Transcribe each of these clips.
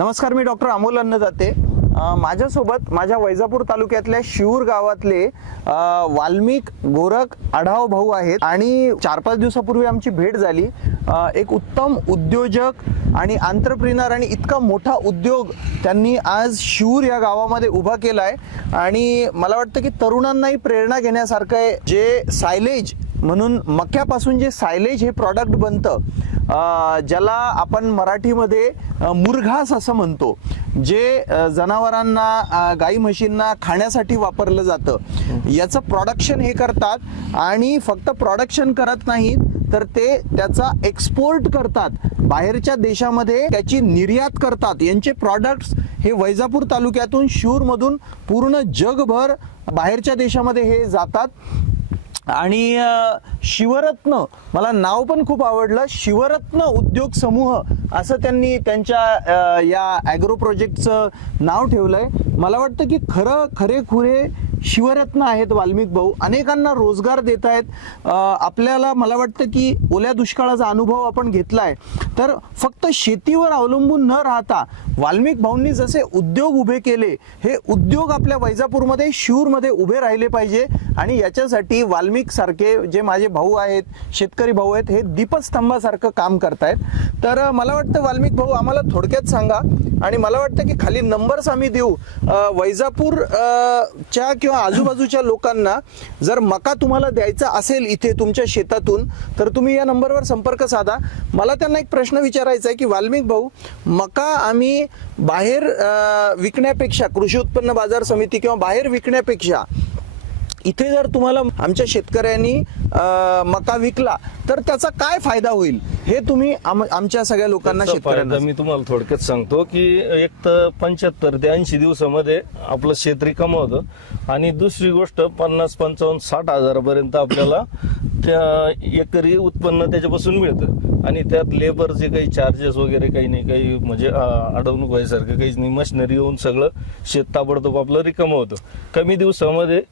नमस्कार मी डॉक्टर अमोल अन्नदाते. माझ्यासोबत माझ्या वैजापूर तालुक्यातल्या शिऊर गावातले वाल्मिक गोरख आढाव भाऊ आहेत आणि चार पाच दिवसापूर्वी आमची भेट झाली. एक उत्तम उद्योजक आणि आंतरप्रिनर आणि इतका मोठा उद्योग त्यांनी आज शिऊर या गावामध्ये उभा केला आहे आणि मला वाटतं की तरुणांनाही प्रेरणा घेण्यासारखं आहे जे सायलेज म्हणून मक्यापासून जे सायलेज हे प्रॉडक्ट बनतं ज्याला आपण मराठीमध्ये मुरघास असं म्हणतो जे जनावरांना गाई म्हशींना खाण्यासाठी वापरलं जातं. याचं प्रॉडक्शन हे करतात आणि फक्त प्रॉडक्शन करत नाहीत तर ते त्याचा एक्सपोर्ट करतात. बाहेरच्या देशामध्ये त्याची निर्यात करतात. यांचे प्रॉडक्ट्स हे वैजापूर तालुक्यातून शूरमधून पूर्ण जगभर बाहेरच्या देशामध्ये हे जातात. आणि शिवरत्न मला नाव पण खूप आवडलं. शिवरत्न उद्योग समूह असं त्यांनी त्यांच्या या ॲग्रो प्रोजेक्टचं नाव ठेवलं आहे मला वाटतं की खरं खरे खुरे शिवरत्न आहेत वाल्मिक भाऊ. अनेकांना रोजगार देत आहेत आपल्याला मला वाटतं की ओल्या दुष्काळाचा अनुभव आपण घेतला आहे तर फक्त शेतीवर अवलंबून न राहता वाल्मिक भाऊंनी जसे उद्योग उभे केले हे उद्योग आपल्या वैजापूरमध्ये शिवूरमध्ये उभे राहिले पाहिजे. आणि याच्यासाठी वाल्मिक सारखे जे माझे भाऊ आहेत शेतकरी भाऊ आहेत हे दीपस्तंभासारखं काम करतायत. तर मला वाटतं वाल्मिक भाऊ आम्हाला थोडक्यात सांगा. आणि मला वाटतं की खाली नंबर्स आम्ही देऊ. वैजापूर च्या किंवा किंवा आजूबाजूच्या लोकांना जर मका तुम्हाला द्यायचा असेल इथे तुमच्या शेतातून तर तुम्ही या नंबरवर संपर्क साधा. मला त्यांना एक प्रश्न विचारायचा आहे की वाल्मिक भाऊ मका आम्ही बाहेर विकण्यापेक्षा कृषी उत्पन्न बाजार समिती किंवा बाहेर विकण्यापेक्षा इथे जर तुम्हाला आमच्या शेतकऱ्यांनी मका विकला तर त्याचा काय फायदा होईल? हे तुम्ही आम- आमच्या सगळ्या लोकांना त्याचा शेतकऱ्यांना फायदा मी तुम्हाला थोडक्यात सांगतो की एक तर पंच्याहत्तर ते ऐंशी दिवसामध्ये आपलं शेत रिकामं होतं आणि दुसरी गोष्ट पन्नास पंचावन्न साठ हजारापर्यंत आपल्याला त्या एकरी उत्पन्न त्याच्यापासून मिळतं. आणि त्यात लेबरचे काही चार्जेस वगैरे काही नाही काही म्हणजे अडवणूक व्हायसारखं काहीच नाही. मशिनरी येऊन सगळं शेत ताबडतोब आपलं रिकामं होतं. कमी दिवसामध्ये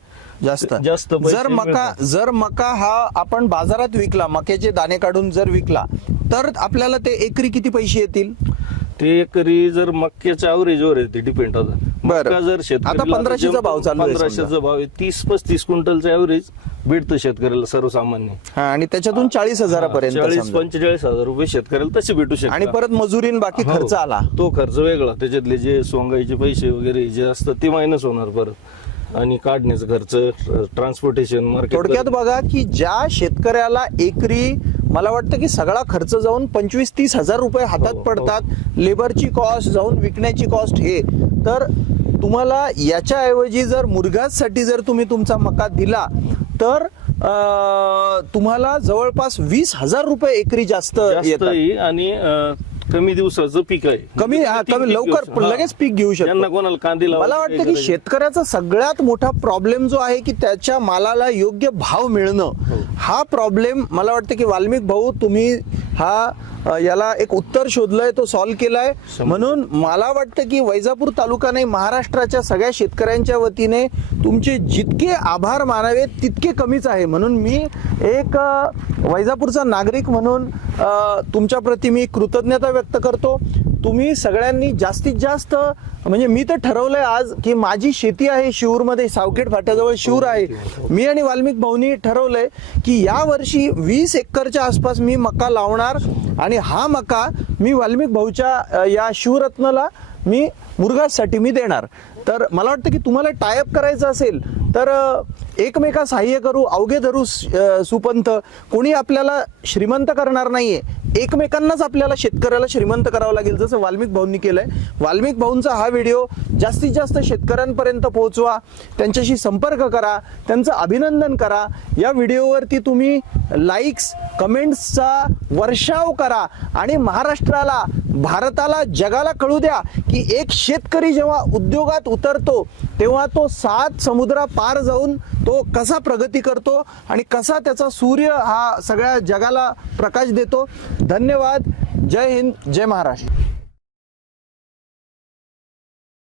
जास्त. जास्त पैसे जर मका मिळतात. जर मका हा आपण बाजारात विकला मक्याचे दाणे काढून जर विकला तर आपल्याला ते एकरी किती पैसे येतील ते एकरी जर मक्याच्या अवरेजवर आहे ते डिपेंड होतं बरं. जर शेतकऱ्याला आता 1500 भाव चालू आहे समजा. पंधराशेचा भाव आहे तीस पस्तीस क्विंटलचं ॲव्हरेज भेटतं शेतकऱ्याला सर्वसामान्य हा, आणि त्याच्यातून चाळीस हजारापर्यंत चाळीस समजा. पंचेचाळीस हजार रुपये शेतकऱ्याला तसे भेटू शकतात आणि परत मजुरीन बाकी हो. खर्च आला तो खर्च वेगळा त्याच्यातले जे सोंगाईचे पैसे वगैरे जे असतात ते मायनस होणार परत आणि काढण्याचा खर्च ट्रान्सपोर्टेशन मार्केट थोडक्यात बघा की ज्या शेतकऱ्याला एकरी मला वाटतं की सगळा खर्च जाऊन पंचवीस तीस हजार रुपये हातात हो, हो. पडतात. लेबरची कॉस्ट जाऊन विकण्याची कॉस्ट हे. तर तुम्हाला याच्याऐवजी जर मुरघाससाठी जर तुम्ही तुमचा मका दिला तर तुम्हाला जवळपास वीस हजार रुपये एकरी जास्त आणि कमी दिवसाचं पीक आहे. कमी हा, तीन कमी पीक लवकर घेऊ शकतो. लगेच पीक घेऊ ज्यांना शकतो कोणाला कांदे मला वाटतं काही की. शेतकऱ्याचा सगळ्यात मोठा प्रॉब्लेम जो आहे की त्याच्या मालाला योग्य भाव मिळणं. हा. प्रॉब्लेम मला वाटतं की वाल्मिक भाऊ तुम्ही हा याला एक उत्तर शोधलंय तो सॉल्व्ह केलाय. म्हणून मला वाटतं की वैजापूर तालुका नाही महाराष्ट्राच्या सगळ्या शेतकऱ्यांच्या वतीने तुमचे जितके आभार मानावे तितके कमीच आहे. म्हणून मी एक वैजापूरचा नागरिक म्हणून तुमच्या प्रती मी कृतज्ञता व्यक्त करतो. तुम्ही सगळ्यांनी जास्तीत जास्त म्हणजे मी तर ठरवलंय आज की माझी शेती आहे शिवूरमध्ये सावखेड फाट्याजवळ शिवूर आहे. मी आणि वाल्मिक भाऊनी ठरवलंय की या वर्षी वीस एकरच्या आसपास मी मका लावणार आणि हा मका मी वाल्मिक भाऊच्या या शिवरत्नला मी मुरगासाठी मी देणार. तर मला वाटतं की तुम्हाला टायअप करायचं असेल तर एकमेका सहाय्य करू अवघे धरू सुपंथ कोणी आपल्याला श्रीमंत करणार नाहीये एकमेकांनाच आपल्याला शेतकऱ्याला श्रीमंत करावं लागेल जसं वाल्मिक भाऊंनी केलंय. वाल्मिक भाऊंचा हा व्हिडिओ जास्तीत जास्त शेतकऱ्यांपर्यंत पोहोचवा त्यांच्याशी संपर्क करा त्यांचं अभिनंदन करा. या व्हिडिओवरती तुम्ही लाईक्स कमेंट्सचा वर्षाव करा आणि महाराष्ट्राला भारताला जगाला कळू द्या की एक शेतकरी जेव्हा उद्योगात उतरतो तेव्हा तो सात समुद्रा पार जाऊन तो कसा प्रगती करतो आणि कसा त्याचा सूर्य हा सगळ्या जगाला प्रकाश देतो. धन्यवाद. जय हिंद. जय महाराष्ट्र.